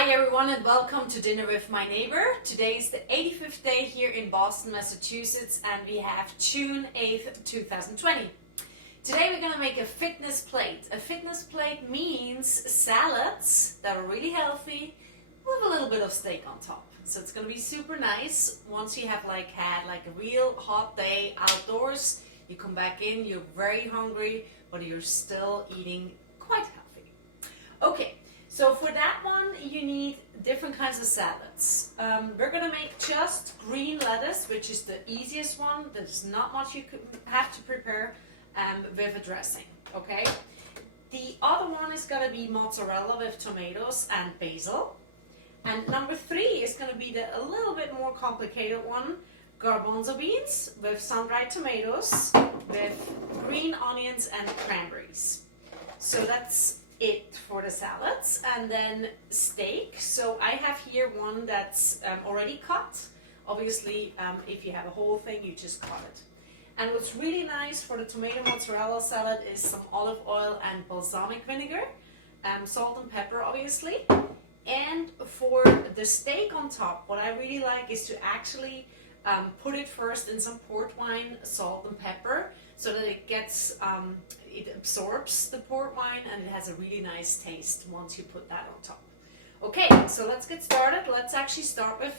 Hi everyone and welcome to Dinner with My Neighbor. Today is the 85th day here in Boston, Massachusetts, and we have June 8th, 2020. Today we're going to make a fitness plate. A fitness plate means salads that are really healthy with a little bit of steak on top. So it's going to be super nice once you have had a real hot day outdoors. You come back in, you're very hungry, but you're still eating quite healthy. Okay. So for that one, you need different kinds of salads. We're going to make just green lettuce, which is the easiest one. There's not much you have to prepare with a dressing, okay? The other one is going to be mozzarella with tomatoes and basil. And number 3 is going to be a little bit more complicated one, garbanzo beans with sun-dried tomatoes with green onions and cranberries. So that's it for the salads. And then steak. So I have here one that's already cut. Obviously, if you have a whole thing, you just cut it. And what's really nice for the tomato mozzarella salad is some olive oil and balsamic vinegar, salt and pepper obviously. And for the steak on top, what I really like is to actually put it first in some port wine, salt and pepper, so that it gets, it absorbs the port wine and it has a really nice taste once you put that on top. Okay, so let's get started. Let's actually start with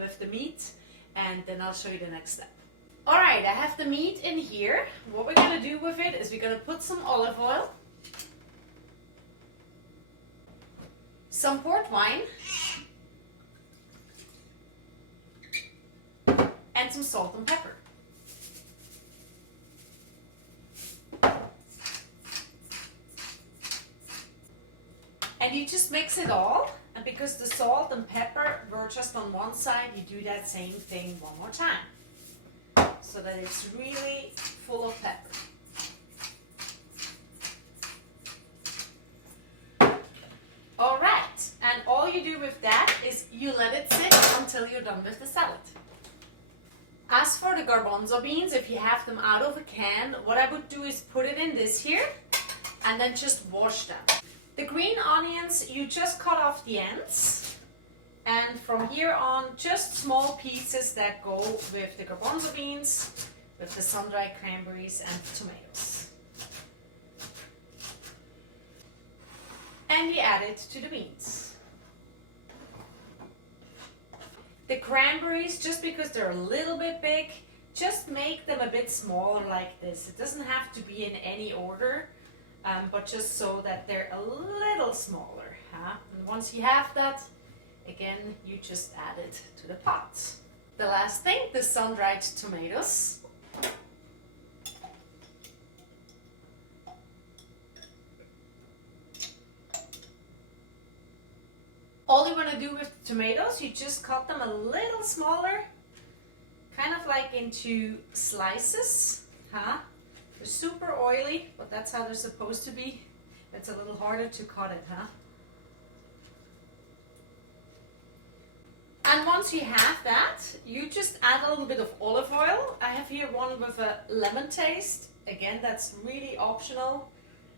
with the meat, and then I'll show you the next step. All right, I have the meat in here. What we're gonna do with it is we're gonna put some olive oil, some port wine, and some salt and pepper. And you just mix it all, and because the salt and pepper were just on one side, you do that same thing one more time, so that it's really full of pepper. All right, and all you do with that is you let it sit until you're done with the salad. As for the garbanzo beans, if you have them out of a can, what I would do is put it in this here and then just wash them. The green onions, you just cut off the ends, and from here on, just small pieces that go with the garbanzo beans, with the sun-dried cranberries and tomatoes. And you add it to the beans. The cranberries, just because they're a little bit big, just make them a bit smaller like this. It doesn't have to be in any order, but just so that they're a little smaller. And once you have that, again, you just add it to the pot. The last thing, the sun-dried tomatoes. All you want to do with the tomatoes, you just cut them a little smaller, kind of like into slices. They're super oily, but that's how they're supposed to be. It's a little harder to cut it, And once you have that, you just add a little bit of olive oil. I have here one with a lemon taste. Again, that's really optional.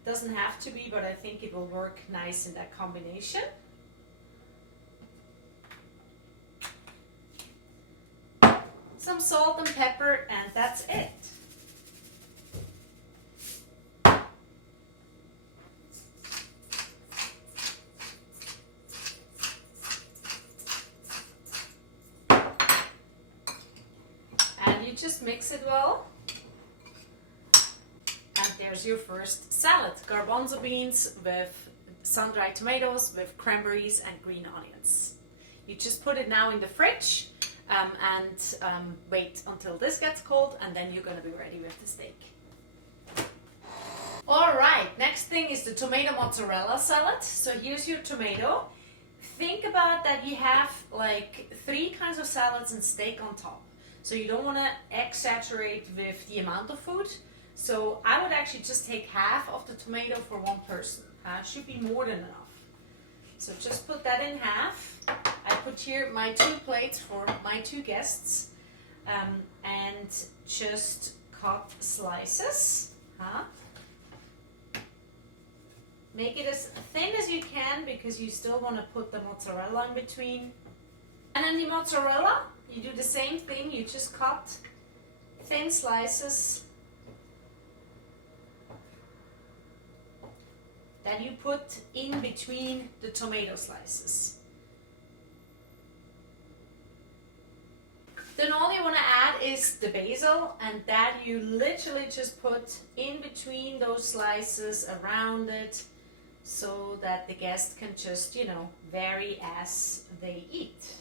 Doesn't have to be, but I think it will work nice in that combination. Some salt and pepper, and that's it. And you just mix it well. And there's your first salad. Garbanzo beans with sun-dried tomatoes, with cranberries and green onions. You just put it now in the fridge. And wait until this gets cold, and then you're going to be ready with the steak. Alright, next thing is the tomato mozzarella salad. So here's your tomato. Think about that you have 3 kinds of salads and steak on top. So you don't want to exaggerate with the amount of food. So I would actually just take half of the tomato for one person. Should be more than enough. So just put that in half. I put here my 2 plates for my 2 guests, and just cut slices. Make it as thin as you can because you still want to put the mozzarella in between. And then the mozzarella, you do the same thing, you just cut thin slices that you put in between the tomato slices. Then all you want to add is the basil, and that you literally just put in between those slices around it so that the guest can just, you know, vary as they eat.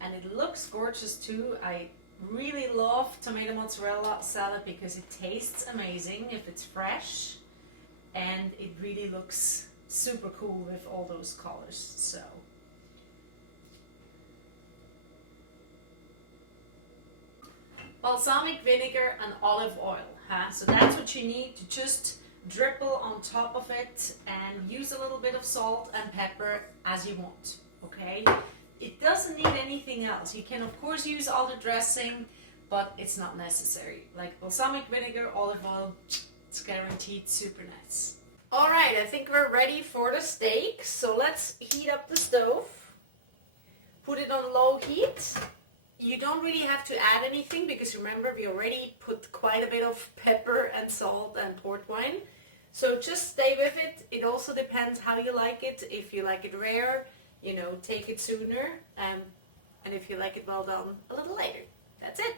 And it looks gorgeous too. I really love tomato mozzarella salad because it tastes amazing if it's fresh, and it really looks super cool with all those colors. So balsamic vinegar and olive oil, huh? So that's what you need to just dribble on top of it, and use a little bit of salt and pepper as you want, okay? It doesn't need anything else. You can of course use all the dressing, but it's not necessary. Like balsamic vinegar, olive oil, it's guaranteed super nice. All right, I think we're ready for the steak. So let's heat up the stove. Put it on low heat. You don't really have to add anything because remember we already put quite a bit of pepper and salt and port wine. So just stay with it. It also depends how you like it. If you like it rare, you know, take it sooner. And if you like it well done, a little later. That's it.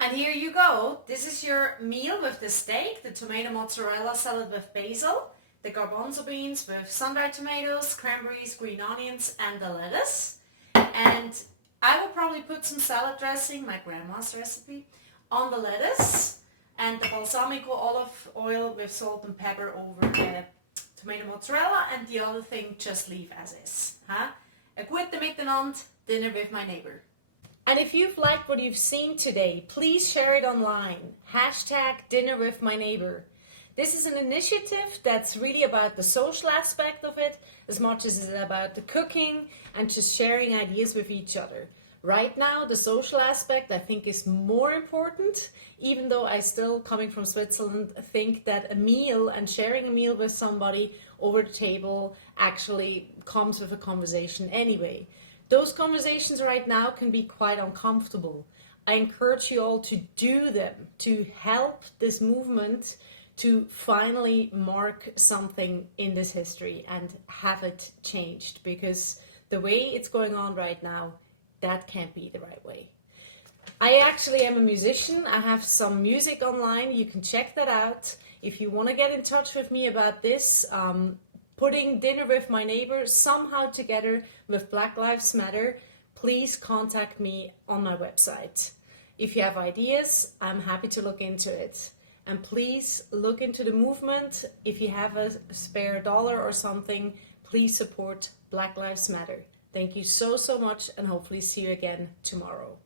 And here you go. This is your meal with the steak, the tomato mozzarella salad with basil, the garbanzo beans with sun-dried tomatoes, cranberries, green onions, and the lettuce. And I will probably put some salad dressing, my grandma's recipe, on the lettuce, and the balsamic olive oil with salt and pepper over the tomato mozzarella, and the other thing just leave as is. Huh? Goed de miteinander, dinner with my neighbor. And if you've liked what you've seen today, please share it online. #dinnerwithmyneighbor. This is an initiative that's really about the social aspect of it as much as it's about the cooking and just sharing ideas with each other. Right now, the social aspect I think is more important, even though I still, coming from Switzerland, think that a meal and sharing a meal with somebody over the table actually comes with a conversation anyway. Those conversations right now can be quite uncomfortable. I encourage you all to do them, to help this movement to finally mark something in this history and have it changed, because the way it's going on right now, that can't be the right way. I actually am a musician. I have some music online. You can check that out. If you want to get in touch with me about this, putting Dinner with My Neighbor somehow together with Black Lives Matter, please contact me on my website. If you have ideas, I'm happy to look into it. And please look into the movement. If you have a spare dollar or something, please support Black Lives Matter. Thank you so much, and hopefully see you again tomorrow.